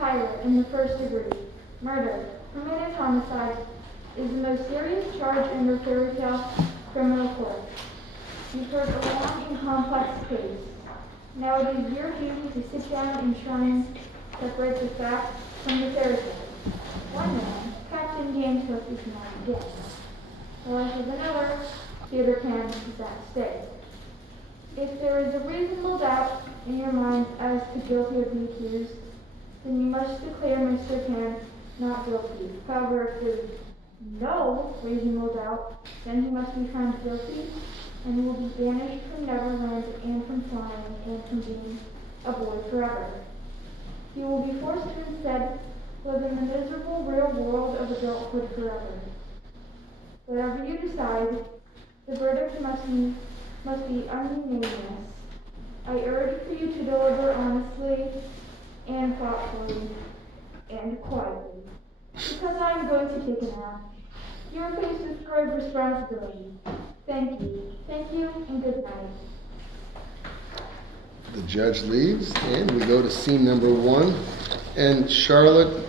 pilot in the first degree. Murder, committed homicide, is the most serious charge under fairy tale criminal court. You've heard a long and complex case. Now it is your duty to sit down and try and separate the facts from the fairy tale. One man, Captain James Hook, is not dead. The life of another, Peter Pan, is at stake. If there is a reasonable doubt in your mind as to guilty of the accused, then you must declare Mr. Pan not guilty. However, if there is no reasonable doubt, then he must be found guilty and will be banished from Neverland and from flying and from being a boy forever. He will be forced to instead live in the miserable real world of adulthood forever. Whatever you decide, the verdict must be unanimous. I urge for you to deliver honestly and thoughtfully and quietly, because I am going to take a nap. You are faced with grave responsibility. Thank you, and good night. The judge leaves, and we go to scene number 1. And Charlotte,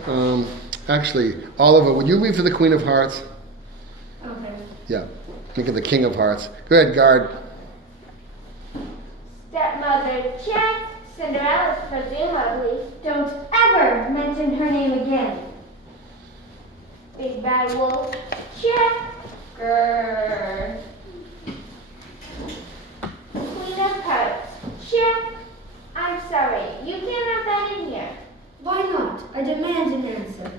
actually, Oliver, would you read for the Queen of Hearts? Okay. Yeah, think of the King of Hearts. Go ahead, guard. Stepmother, check. Cinderella's presumably. Don't ever mention her name again. Big Bad Wolf, check. Grrr. Queen of Hearts, check. I'm sorry, you can't have that in here. Why not? I demand an answer.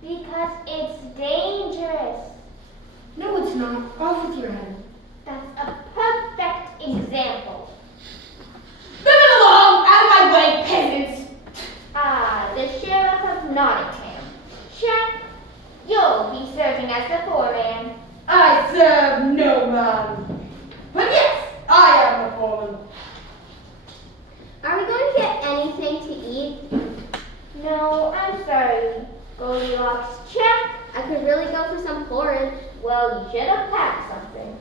Because it's dangerous. No, it's not. Off with your head. That's a perfect example. Move it along! Out of my way, peasants! Ah, the Sheriff of Nottingham. Check. You'll be serving as the foreman. I serve no man. But yes, I am the foreman. Are we going to get anything to eat? No, I'm sorry. Goldilocks, check. I could really go for some porridge. Well, you should have packed something.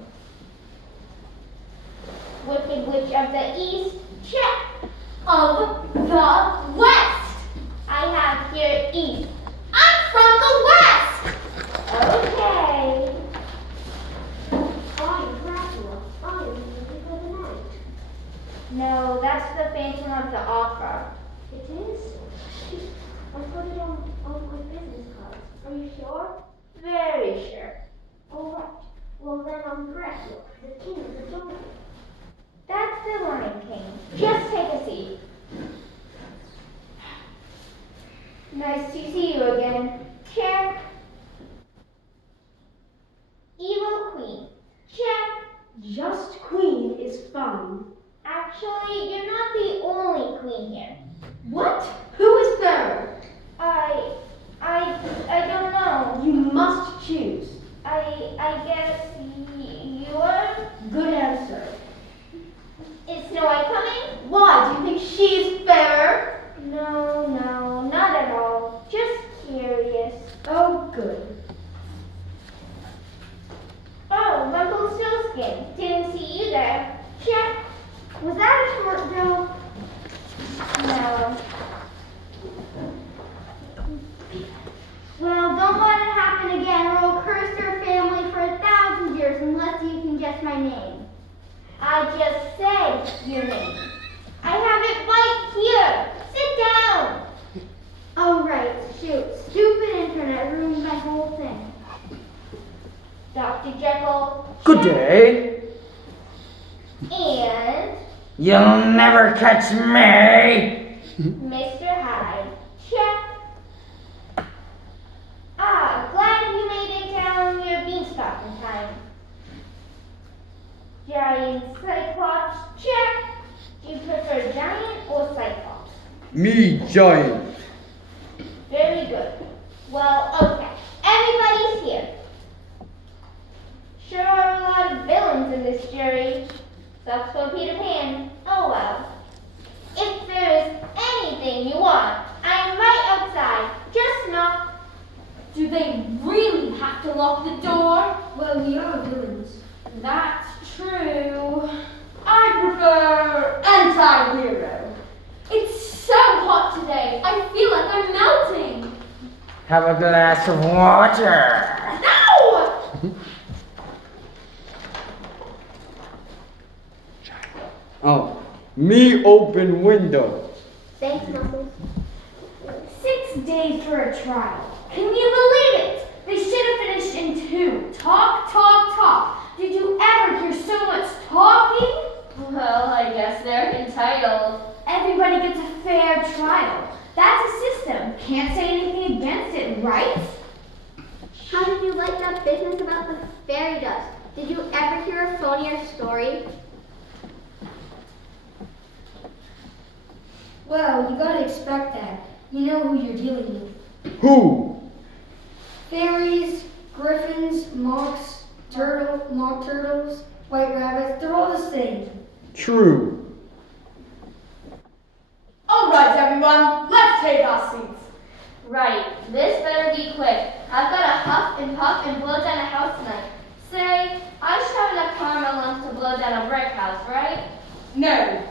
Wicked Witch of the East, check. Of the West. I have here East. I'm from the West. Okay. I am Dracula. I am here for the night. No, that's the Phantom of the Opera. It is? I put it on my business cards. Are you sure? Very sure. All right. Well, then I'm Dracula, the king of the jungle. That's the Lion King. Just take a seat. Nice to see you again. Check. Evil Queen. Check. Just queen is fine. Actually, you're not the only queen here. What? Who is there? I don't know. You must choose. I guess you're... Good answer. Is Snow White coming? Why? Do you think she is fairer? No, not at all. Just curious. Oh, good. Oh, Rumpelstiltskin. Didn't see you there. Check. Was that a short joke? No. Well, don't let it happen again, or I'll curse your family for 1,000 years unless you can guess my name. I just said your name. I have it right here. Sit down. Oh, right. Shoot. Stupid internet ruined my whole thing. Dr. Jekyll. Good day. And You'll never catch me. Mr. Hyde. Check. Ah, glad you made it down your beanstalk in time. Giant Cyclops. Check. Do you prefer giant or Cyclops? Me giant. Very good. Well, okay. Everybody's here. Sure are a lot of villains in this jury. Sucks for Peter Pan. Oh well. If there is anything you want, I'm right outside. Just knock. Do they really have to lock the door? Well, we are villains. That's true. I prefer anti-hero. It's so hot today. I feel like I'm melting. Have a glass of water. No! Oh, me open window. Thanks, Knuckles. 6 days for a trial. Can you believe it? They should have finished in 2. Talk, talk, talk. Did you ever hear so much talking? Well, I guess they're entitled. Everybody gets a fair trial. That's a system. Can't say anything against it, right? How did you like that business about the fairy dust? Did you ever hear a phonier story? Well, you gotta expect that. You know who you're dealing with. Who? Fairies, griffins, mock turtles, white rabbits, they're all the same. True. All right, everyone, let's take our seats. Right, this better be quick. I've got to huff and puff and blow down a house tonight. Say, I should have enough caramel lumps to blow down a brick house, right? No.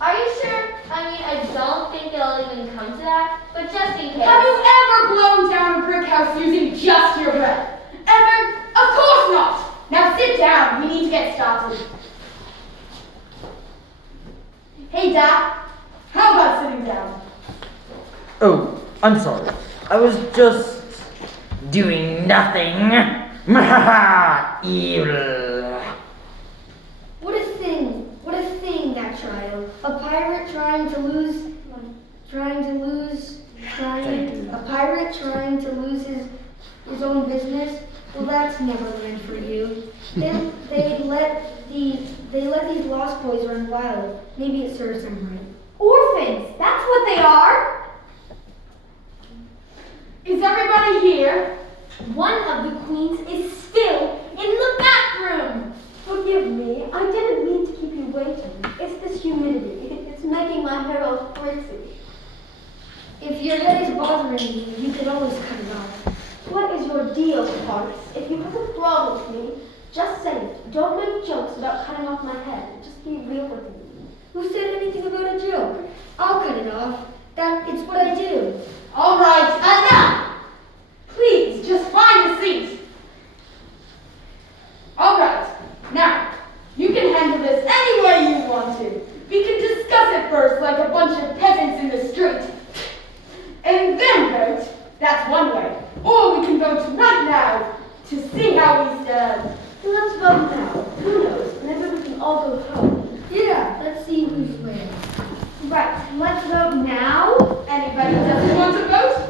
Are you sure? I mean, I don't think it'll even come to that, but just in case. Have you ever blown down a brick house using just your breath? Ever? Of course not! Now sit down, we need to get started. Hey, Doc, how about sitting down? Oh, I'm sorry. I was just doing nothing. Evil. What a thing, that trial. A pirate trying to lose his own business. Well, that's Neverland for you. Then they let these lost boys run wild. Maybe it serves them right. Orphans, that's what they are. Is everybody here? One of the queens is still in the back room. Forgive me, I didn't mean to keep you waiting. It's this humidity. It's making my hair all frizzy. If your head is bothering you, you can always cut it off. What is your deal, Horace? If you have a problem with me, just say it. Don't make jokes about cutting off my head. Just be real with me. Who said anything about a joke? I'll cut it off. It's what I do. All right, enough! Please, just find a seat. All right, now, you can handle this any way you want to. We can discuss it first like a bunch of peasants in the street. And then vote, that's one way. Or we can vote right now to see how we stand. Let's vote now. Who knows? Maybe we can all go home. Yeah, let's see who's where. Right, let's vote now. Anybody who doesn't want to vote?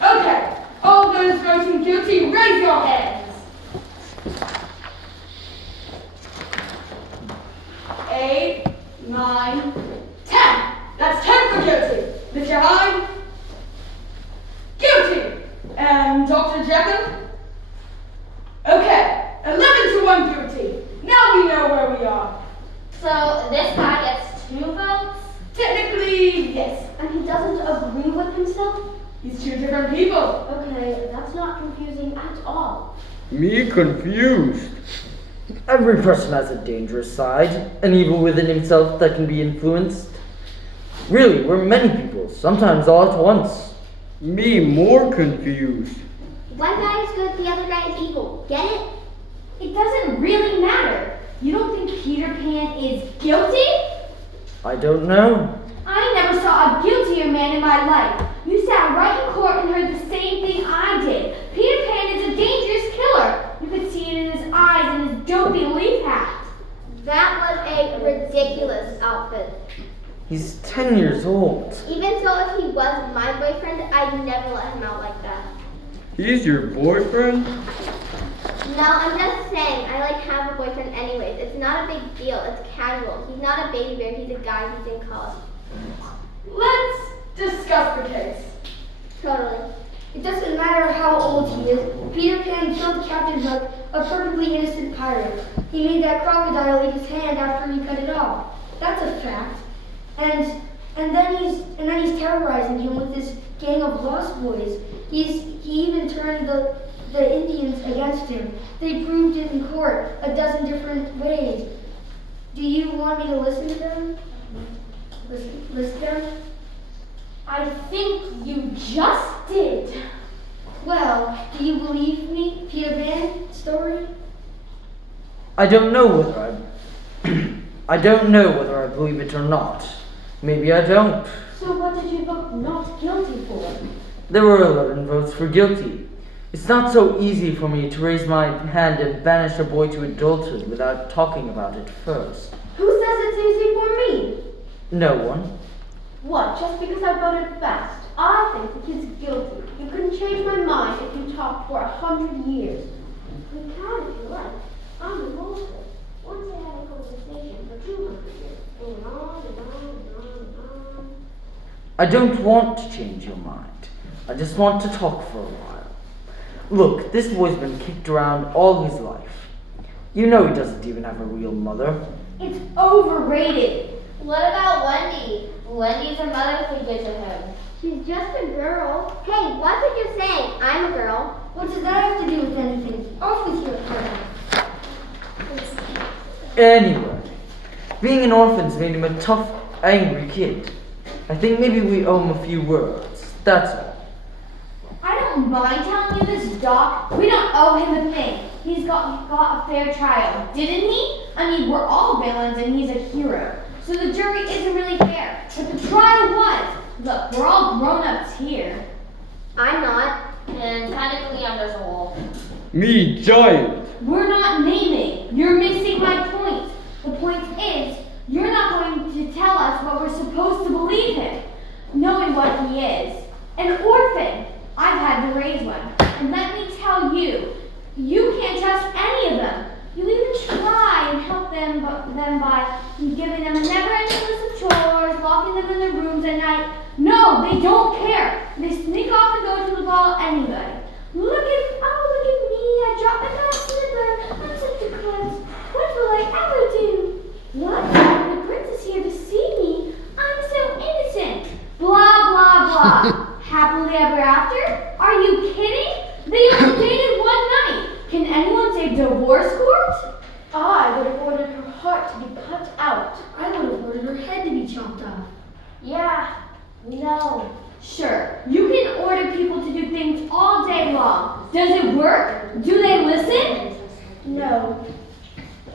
Okay, all those voting guilty, raise your hands. 8, 9, 10. That's 10 for guilty. Mr. Hyde? Guilty. And Dr. Jekyll? Okay, 11 to 1 guilty. Now we know where we are. So this guy gets 2 votes? Technically, yes. And he doesn't agree with himself? He's 2 different people. Okay, that's not confusing at all. Me confused. Every person has a dangerous side, an evil within himself that can be influenced. Really, we're many people, sometimes all at once. Me more confused. One guy is good, the other guy is evil. Get it? It doesn't really matter. You don't think Peter Pan is guilty? I don't know. I never saw a guiltier man in my life. You sat right in court and heard the same thing I did. Peter Pan is a dangerous killer. You could see it in his eyes and his dopey leaf hat. That was a ridiculous outfit. He's 10 years old. Even so, if he was my boyfriend, I'd never let him out like that. He's your boyfriend? No, I'm just saying, I have a boyfriend anyways. It's not a big deal, it's casual. He's not a baby bear, he's a guy, he's in college. Let's discuss the case. Totally. It doesn't matter how old he is. Peter Pan killed Captain Hook, a perfectly innocent pirate. He made that crocodile eat his hand after he cut it off. That's a fact. And then he's terrorizing him with this gang of lost boys. He even turned the Indians against him. They proved it in court 12 different ways. Do you want me to listen to them? Listen to them? I think you just did. Well, do you believe me, Peter Pan story? I don't know whether I don't know whether I believe it or not. Maybe I don't. So what did you vote not guilty for? There were 11 votes for guilty. It's not so easy for me to raise my hand and banish a boy to adulthood without talking about it first. Who says it's easy for me? No one. What, just because I voted fast? I think the kid's guilty. You couldn't change my mind if you talked for 100 years. We can if you like. I'm revolted. Once they had a conversation for 200 years, going on and on and on and on. I don't want to change your mind. I just want to talk for a while. Look, this boy's been kicked around all his life. You know he doesn't even have a real mother. It's overrated. What about Wendy? Wendy's a mother figure to him. She's just a girl. Hey, what did you say? I'm a girl. What does that have to do with anything? Off with your head. Anyway, being an orphan's made him a tough, angry kid. I think maybe we owe him a few words. That's all. I don't mind telling you this, Doc. We don't owe him a thing. He's got a fair trial, didn't he? I mean, we're all villains and he's a hero. So the jury isn't really fair. But the trial was. Look, we're all grown-ups here. I'm not. And technically I'm just a wolf. Me, giant. We're not naming. You're missing my point. The point is, you're not going to tell us what we're supposed to believe him, knowing what he is. An orphan. I've had to raise one. And let me tell you, you can't trust any of them. You even try and help them by giving them a never-ending list of chores, locking them in their rooms at night. No, they don't care. They sneak off and go to the ball anyway. Look at me. I dropped my mask in the burn. I'm such a klutz. What will I ever do? What? The prince is here to see me. I'm so innocent. Blah, blah, blah. Happily ever after? Are you kidding? They only dated one night. Can anyone say divorce court? I would have ordered her heart to be cut out. I would have ordered her head to be chopped off. Yeah, no. Sure, you can order people to do things all day long. Does it work? Do they listen? No,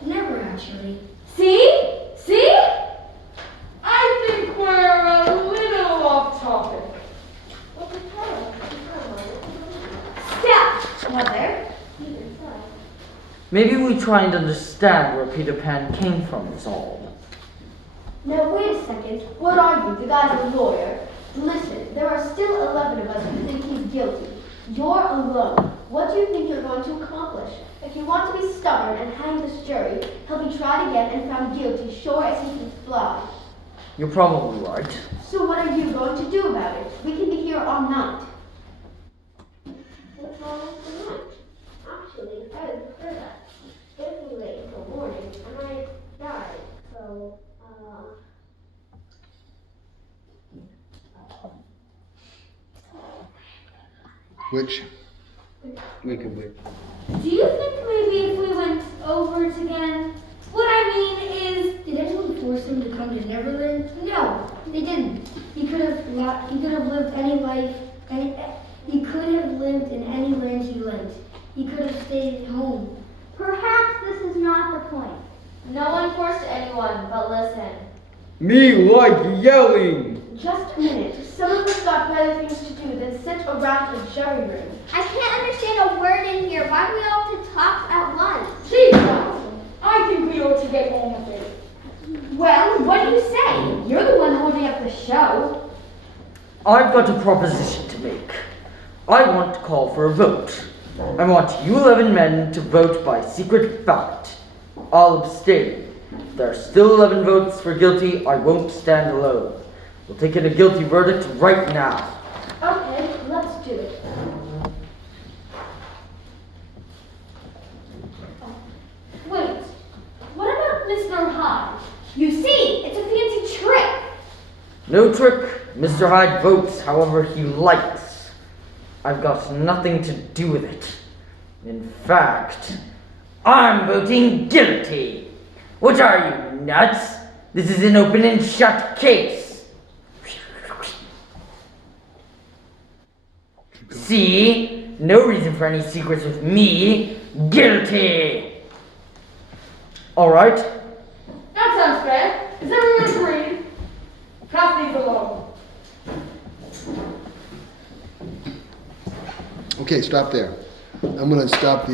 never actually. See? See? I think we're a little off topic. Step, Mother. Maybe we try and understand where Peter Pan came from is all. Now wait a second. What are you? The guy's a lawyer. Listen, there are still 11 of us who think he's guilty. You're alone. What do you think you're going to accomplish? If you want to be stubborn and hang this jury, he'll be tried again and found guilty, sure as he can fly. You're probably right. So what are you going to do about it? We can be here all night. What's wrong with the night? Actually, I prefer that. Getting me late until morning, and I died, so, Which? We can wait. Do you think maybe if we went over it again? What I mean is, Did anyone force him to come to Neverland? No, they didn't. He could have lived any life. He could have lived in any land he liked. He could have stayed at home. perhaps this is not the point. No one forced anyone, but listen. Me like yelling. Just a minute. Some of us got better things to do than sit around a jury room. I can't understand a word in here. Why do we all have to talk at once? Gee, Johnson, I think we ought to get on with it. Well, what do you say? You're the one holding up the show. I've got a proposition to make. I want to call for a vote. I want you 11 men to vote by secret ballot. I'll abstain. If there are still 11 votes for guilty, I won't stand alone. We'll take in a guilty verdict right now. Okay, let's do it. Wait, what about Mr. Hyde? You see, it's a fancy trick. No trick. Mr. Hyde votes however he likes. I've got nothing to do with it. In fact, I'm voting guilty. What are you, nuts? This is an open and shut case. See? No reason for any secrets with me. Guilty! Alright. That sounds fair. Is everyone agreed? Pass these along. Okay, stop there. I'm gonna stop the